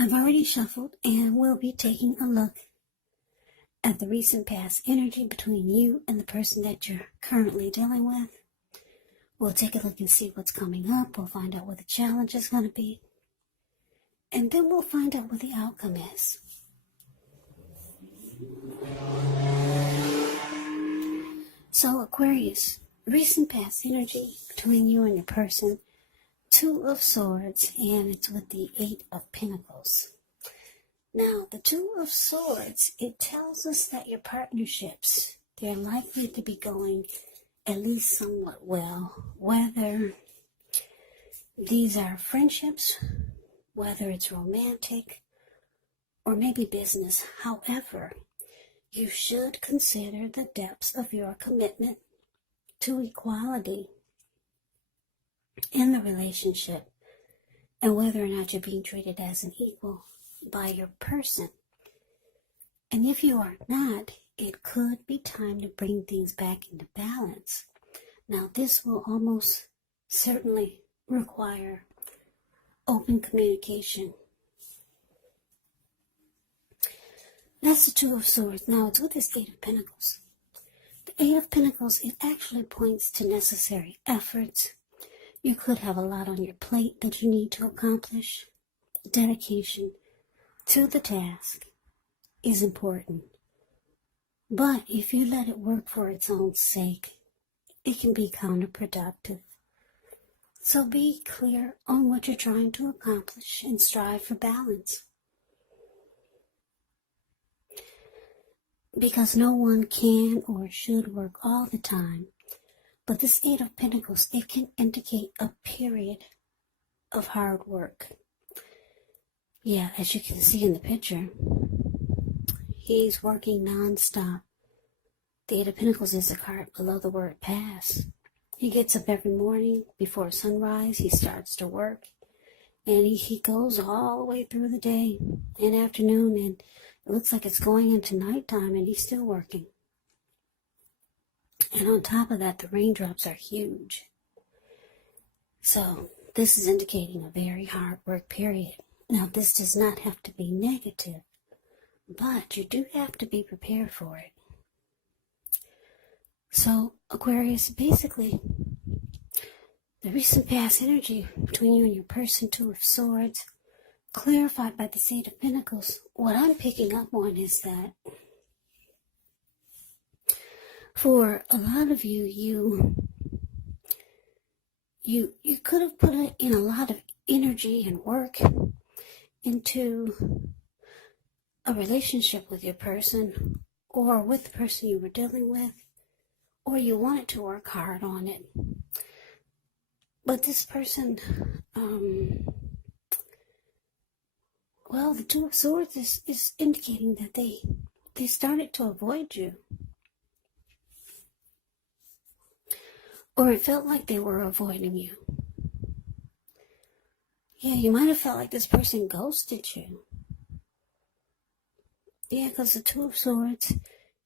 I've already shuffled and we'll be taking a look at the recent past energy between you and the person that you're currently dealing with. We'll take a look and see what's coming up. We'll find out what the challenge is going to be. And then we'll find out what the outcome is. So Aquarius, recent past energy between you and your person. Two of Swords, and it's with the Eight of Pentacles. Now, the Two of Swords, it tells us that your partnerships, they're likely to be going at least somewhat well. Whether these are friendships, whether it's romantic, or maybe business. However, you should consider the depths of your commitment to equality in the relationship and whether or not you're being treated as an equal by your person. And if you are not, it could be time to bring things back into balance. Now, this will almost certainly require open communication. That's the Two of Swords. Now, it's with this Eight of Pentacles. The Eight of Pentacles, it actually points to necessary efforts. You could have a lot on your plate that you need to accomplish. Dedication to the task is important. But if you let it work for its own sake, it can be counterproductive. So be clear on what you're trying to accomplish and strive for balance. Because no one can or should work all the time. But this Eight of Pentacles, it can indicate a period of hard work. Yeah, as you can see in the picture, he's working non-stop. The Eight of Pentacles is a card below the word pass. He gets up every morning before sunrise. He starts to work. And he goes all the way through the day and afternoon. And it looks like it's going into nighttime and he's still working. And on top of that, the raindrops are huge. So this is indicating a very hard work period. Now, this does not have to be negative, but you do have to be prepared for it. So, Aquarius, basically, the recent past energy between you and your person, Two of Swords, clarified by the Eight of Pentacles. What I'm picking up on is that for a lot of you, you could have put in a lot of energy and work into a relationship with your person or with the person you were dealing with, or you wanted to work hard on it. But this person, the Two of Swords is indicating that they started to avoid you. Or it felt like they were avoiding you. Yeah, you might have felt like this person ghosted you. Yeah, because the Two of Swords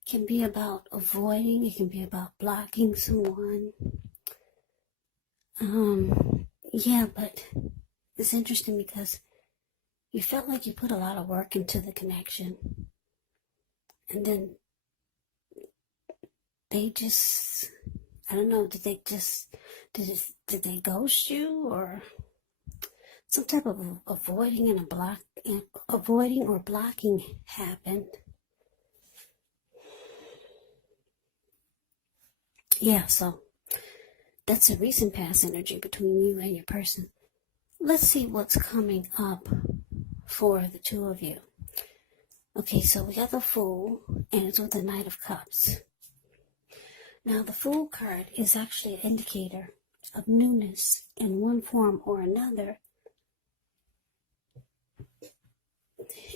can be about avoiding. It can be about blocking someone. Yeah, but it's interesting because you felt like you put a lot of work into the connection. And then they just, I don't know, did they ghost you, or some type of avoiding or blocking happened? Yeah, so that's a recent past energy between you and your person. Let's see what's coming up for the two of you. Okay, so we got the Fool, and it's with the Knight of Cups. Now, the Fool card is actually an indicator of newness in one form or another.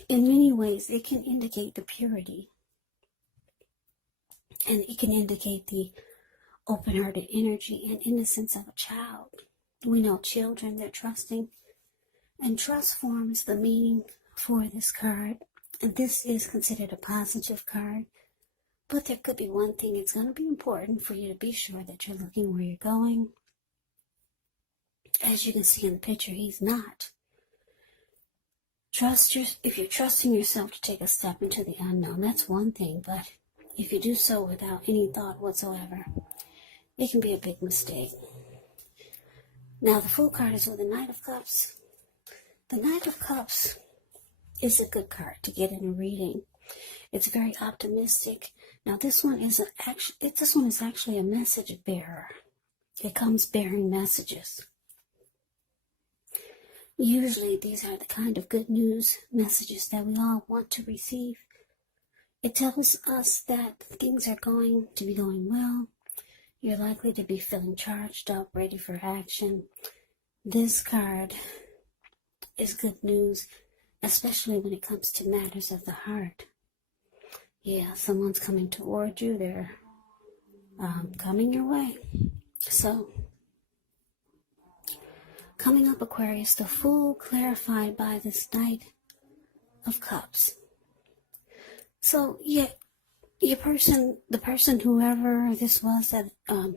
In many ways, it can indicate the purity, and it can indicate the open-hearted energy and innocence of a child. We know children, they're trusting, and trust forms the meaning for this card. And this is considered a positive card. But there could be one thing. It's going to be important for you to be sure that you're looking where you're going. As you can see in the picture, he's not if you're trusting yourself to take a step into the unknown, that's one thing, but if you do so without any thought whatsoever, it can be a big mistake. Now, the Fool card is with the Knight of Cups. The Knight of Cups is a good card to get in a reading. It's very optimistic. Now, this one is actually a message bearer. It comes bearing messages. Usually, these are the kind of good news messages that we all want to receive. It tells us that things are going to be going well. You're likely to be feeling charged up, ready for action. This card is good news, especially when it comes to matters of the heart. Yeah, someone's coming toward you. They're coming your way. So, coming up, Aquarius, the Fool clarified by this Knight of Cups. So, yeah, the person, whoever this was that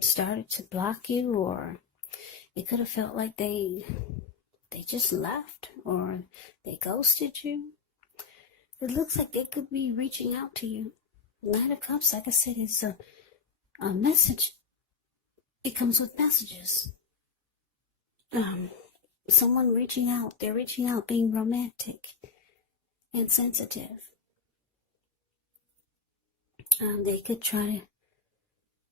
started to block you, or it could have felt like they just left, or they ghosted you. It looks like they could be reaching out to you. Knight of Cups, like I said, is a message. It comes with messages. Someone reaching out. They're reaching out, being romantic and sensitive. They could try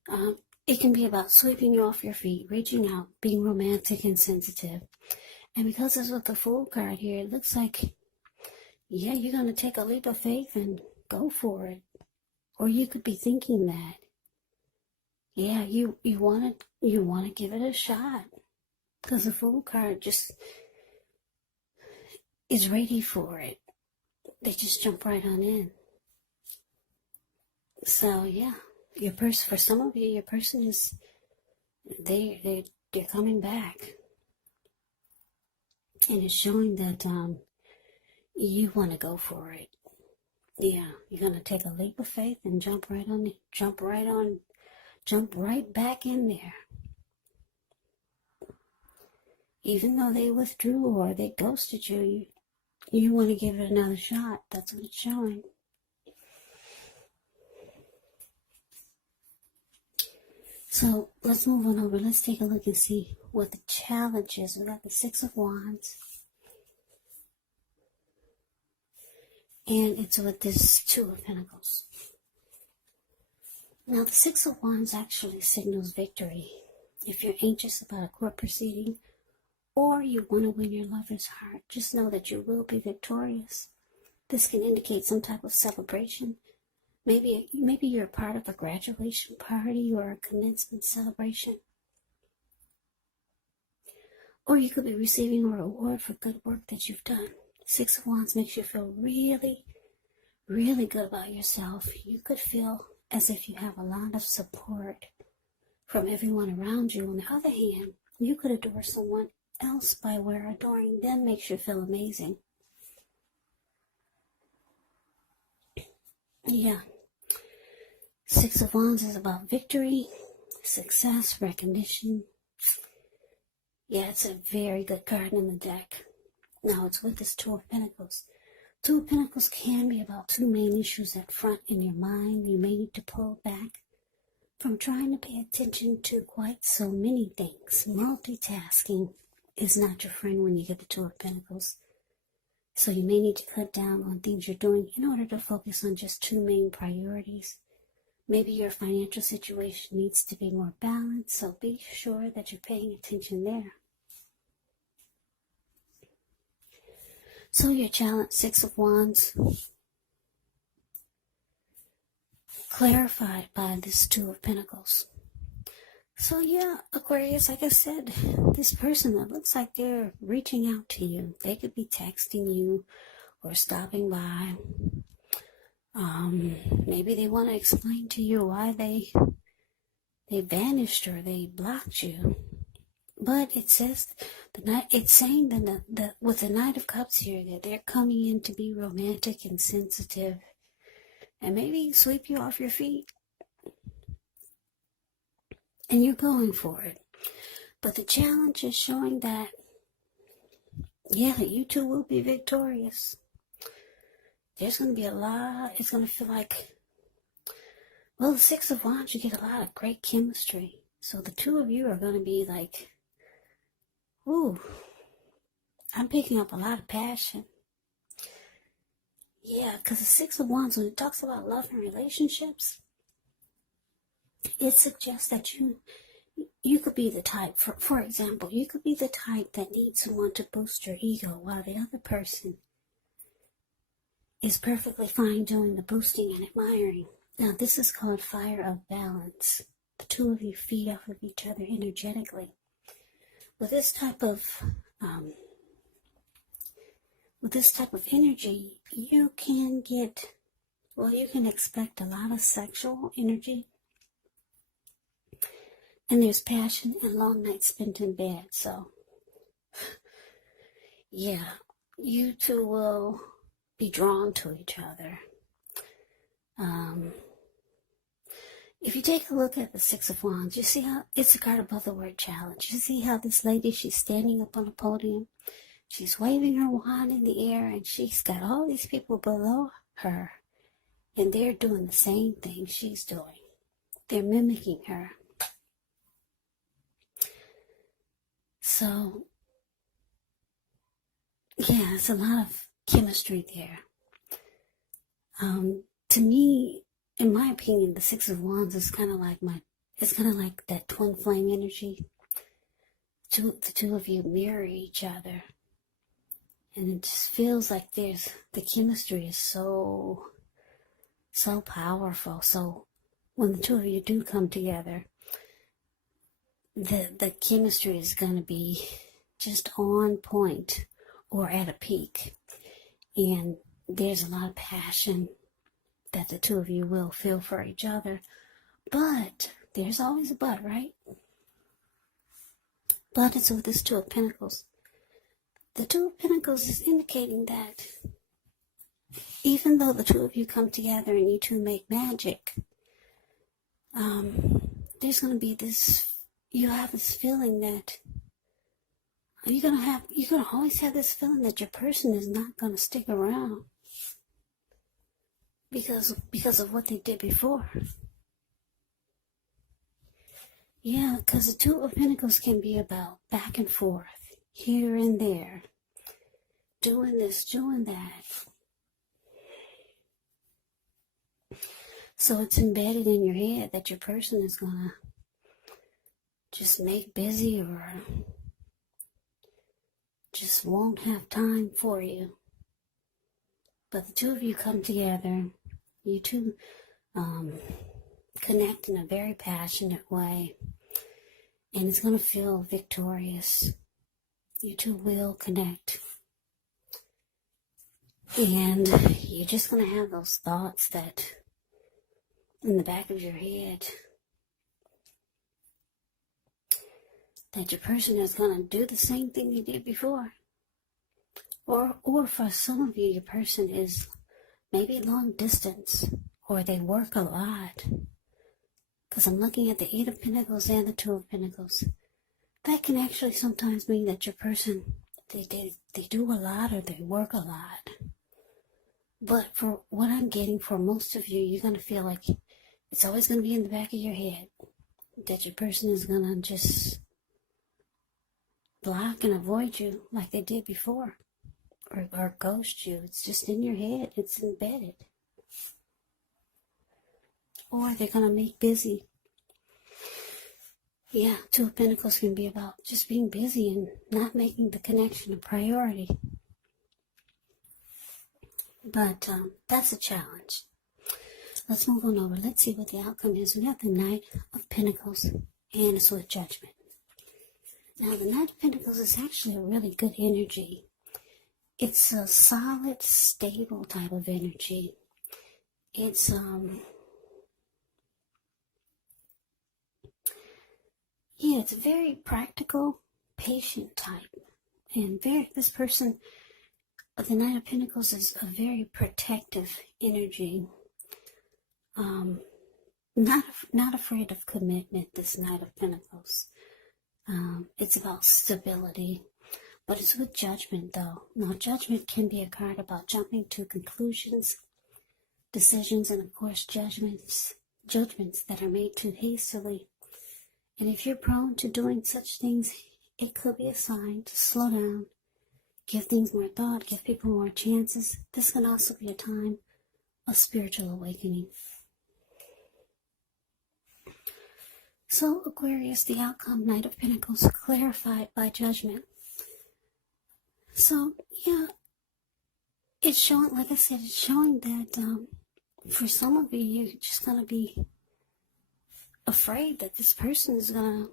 to, it can be about sweeping you off your feet, reaching out, being romantic and sensitive. And because it's with the Fool card here, it looks like, yeah, you're going to take a leap of faith and go for it. Or you could be thinking that, yeah, you want to give it a shot. Because the Fool card just is ready for it. They just jump right on in. So yeah, for some of you, your person is, they're coming back. And it's showing that you want to go for it. Yeah, you're going to take a leap of faith and jump right back in there. Even though they withdrew or they ghosted you, you want to give it another shot. That's what it's showing. So let's move on over. Let's take a look and see what the challenge is. We got the Six of Wands. And it's with this Two of Pentacles. Now, the Six of Wands actually signals victory. If you're anxious about a court proceeding, or you want to win your lover's heart, just know that you will be victorious. This can indicate some type of celebration. Maybe you're a part of a graduation party or a commencement celebration. Or you could be receiving a reward for good work that you've done. Six of Wands makes you feel really, really good about yourself. You could feel as if you have a lot of support from everyone around you. On the other hand, you could adore someone else by where adoring them makes you feel amazing. Yeah. Six of Wands is about victory, success, recognition. Yeah, it's a very good card in the deck. Now it's with this Two of Pentacles. Two of Pentacles can be about two main issues at front in your mind. You may need to pull back from trying to pay attention to quite so many things. Multitasking is not your friend when you get the Two of Pentacles. So you may need to cut down on things you're doing in order to focus on just two main priorities. Maybe your financial situation needs to be more balanced, so be sure that you're paying attention there. So your challenge, Six of Wands, clarified by this Two of Pentacles. So yeah, Aquarius, like I said, this person that looks like they're reaching out to you. They could be texting you or stopping by. Maybe they want to explain to you why they vanished or they blocked you. But it says it's saying that with the Knight of Cups here, that they're coming in to be romantic and sensitive, and maybe sweep you off your feet. And you're going for it. But the challenge is showing that Yeah, you two will be victorious. There's going to be a lot. It's going to feel like, well, the Six of Wands, you get a lot of great chemistry. So the two of you are going to be like, ooh, I'm picking up a lot of passion. Yeah, because the Six of Wands, when it talks about love and relationships, it suggests that you could be the type, for example, you could be the type that needs someone to boost your ego while the other person is perfectly fine doing the boosting and admiring. Now, this is called fire of balance. The two of you feed off of each other energetically. With this type of energy, you can expect a lot of sexual energy. And there's passion and long nights spent in bed. So, yeah, you two will be drawn to each other. If you take a look at the Six of Wands, you see how it's a card above the word challenge. You see how this lady, she's standing up on a podium. She's waving her wand in the air, and she's got all these people below her. And they're doing the same thing she's doing. They're mimicking her. So, yeah, it's a lot of chemistry there. To me, in my opinion, the Six of Wands is kind of like that twin flame energy. The two of you mirror each other. And it just feels like the chemistry is so powerful. So when the two of you do come together, the chemistry is going to be just on point or at a peak. And there's a lot of passion that the two of you will feel for each other. But there's always a but, right? But it's with this Two of Pentacles. The Two of Pentacles is indicating that even though the two of you come together and you two make magic, there's going to be you have this feeling that you're going to always have this feeling that your person is not going to stick around because of what they did before. Yeah, because the Two of Pentacles can be about back and forth, here and there, doing this, doing that. So it's embedded in your head that your person is going to just make busy or just won't have time for you. But the two of you come together, you two connect in a very passionate way, and it's going to feel victorious. You two will connect. And you're just going to have those thoughts that in the back of your head that your person is going to do the same thing you did before. Or for some of you, your person is maybe long distance, or they work a lot. Because I'm looking at the Eight of Pentacles and the Two of Pentacles. That can actually sometimes mean that your person, they do a lot or they work a lot. But for what I'm getting, for most of you, you're going to feel like it's always going to be in the back of your head that your person is going to just block and avoid you like they did before. Or ghost you. It's just in your head. It's embedded. Or they're going to make busy. Yeah, Two of Pentacles can be about just being busy and not making the connection a priority. But that's a challenge. Let's move on over. Let's see what the outcome is. We have the Knight of Pentacles and it's with Judgment. Now, the Knight of Pentacles is actually a really good energy. It's a solid, stable type of energy. It's it's a very practical, patient type. And this person, the Knight of Pentacles, is a very protective energy. Not afraid of commitment, this Knight of Pentacles. It's about stability. But it's with judgment, though. Now, judgment can be a card about jumping to conclusions, decisions, and of course, judgments that are made too hastily. And if you're prone to doing such things, it could be a sign to slow down, give things more thought, give people more chances. This can also be a time of spiritual awakening. So, Aquarius, the outcome, Knight of Pentacles, clarified by judgment. So, yeah, it's showing, like I said, it's showing that for some of you, you're just going to be afraid that this person is going to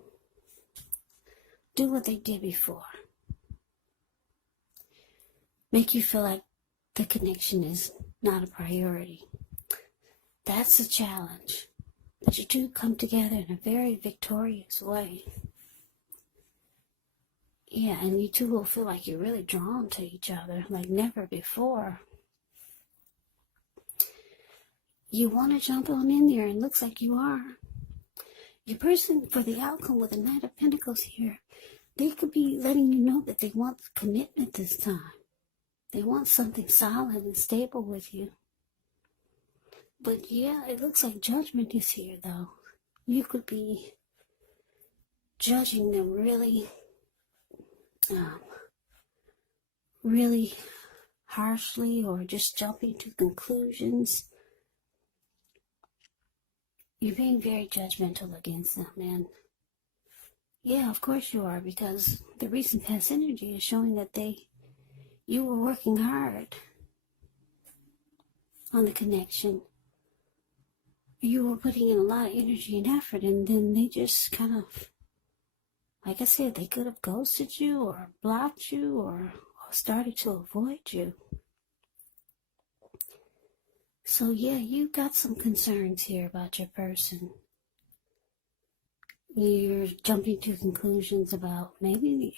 do what they did before. Make you feel like the connection is not a priority. That's a challenge. But you two come together in a very victorious way. Yeah, and you two will feel like you're really drawn to each other like never before. You want to jump on in there, and looks like you are. Your person, for the outcome with the Knight of Pentacles here, they could be letting you know that they want commitment this time. They want something solid and stable with you. But yeah, it looks like judgment is here, though. You could be judging them really harshly, or just jumping to conclusions. You're being very judgmental against them, and yeah, of course you are, because the recent past energy is showing that you were working hard on the connection. You were putting in a lot of energy and effort, and then they just kind of, like I said, they could have ghosted you or blocked you or started to avoid you. So yeah, you got some concerns here about your person. You're jumping to conclusions about maybe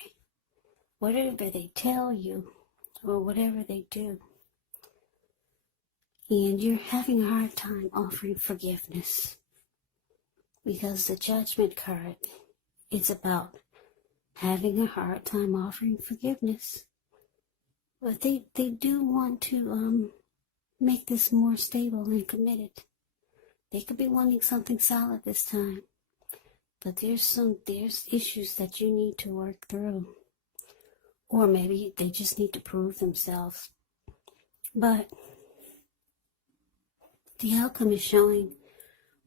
whatever they tell you or whatever they do. And you're having a hard time offering forgiveness, because the Judgment card is about having a hard time offering forgiveness. But they do want to make this more stable and committed. They could be wanting something solid this time. But there's issues that you need to work through. Or maybe they just need to prove themselves. But the outcome is showing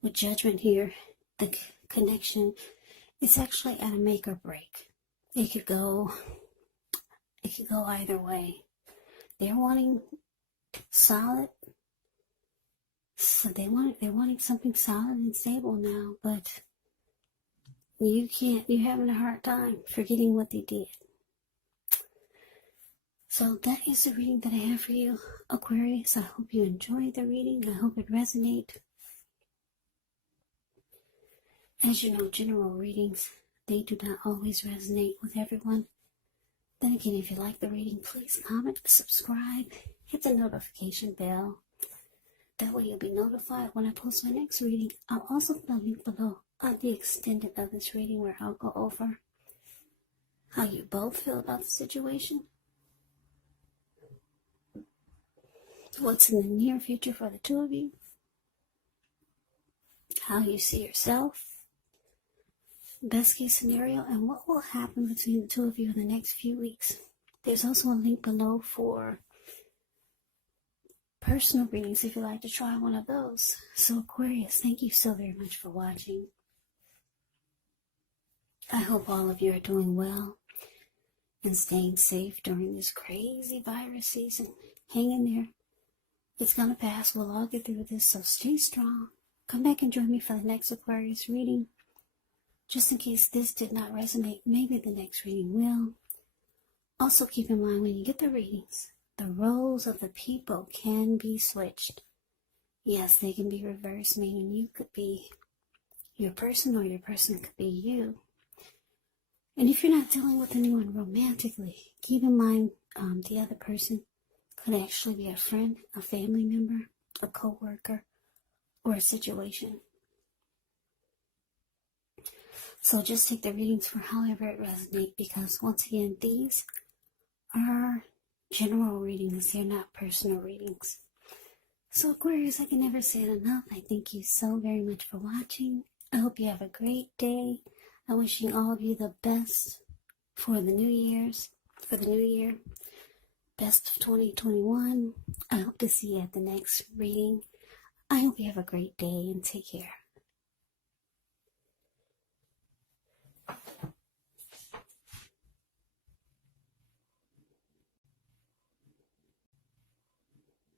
with Judgment here, the connection is actually at a make or break. It could go either way. They're wanting solid, so they're wanting something solid and stable now, but you're having a hard time forgetting what they did. So that is the reading that I have for you, Aquarius. I hope you enjoyed the reading. I hope it resonated. As you know, general readings, they do not always resonate with everyone. Then again, if you like the reading, please comment, subscribe, hit the notification bell. That way you'll be notified when I post my next reading. I'll also put a link below on the extended of this reading, where I'll go over how you both feel about the situation, what's in the near future for the two of you, how you see yourself, best case scenario, and what will happen between the two of you in the next few weeks. There's also a link below for personal readings if you'd like to try one of those. So Aquarius, thank you so very much for watching. I hope all of you are doing well and staying safe during this crazy virus season. Hang in there. It's gonna pass. We'll all get through this, so stay strong. Come back and join me for the next Aquarius reading. Just in case this did not resonate, maybe the next reading will. Also keep in mind, when you get the readings, the roles of the people can be switched. Yes, they can be reversed, meaning you could be your person or your person could be you. And if you're not dealing with anyone romantically, keep in mind the other person could actually be a friend, a family member, a co-worker, or a situation. So just take the readings for however it resonates, because once again, these are general readings. They're not personal readings. So Aquarius, I can never say it enough. I thank you so very much for watching. I hope you have a great day. I'm wishing all of you the best for the New Year. Best of 2021. I hope to see you at the next reading. I hope you have a great day and take care.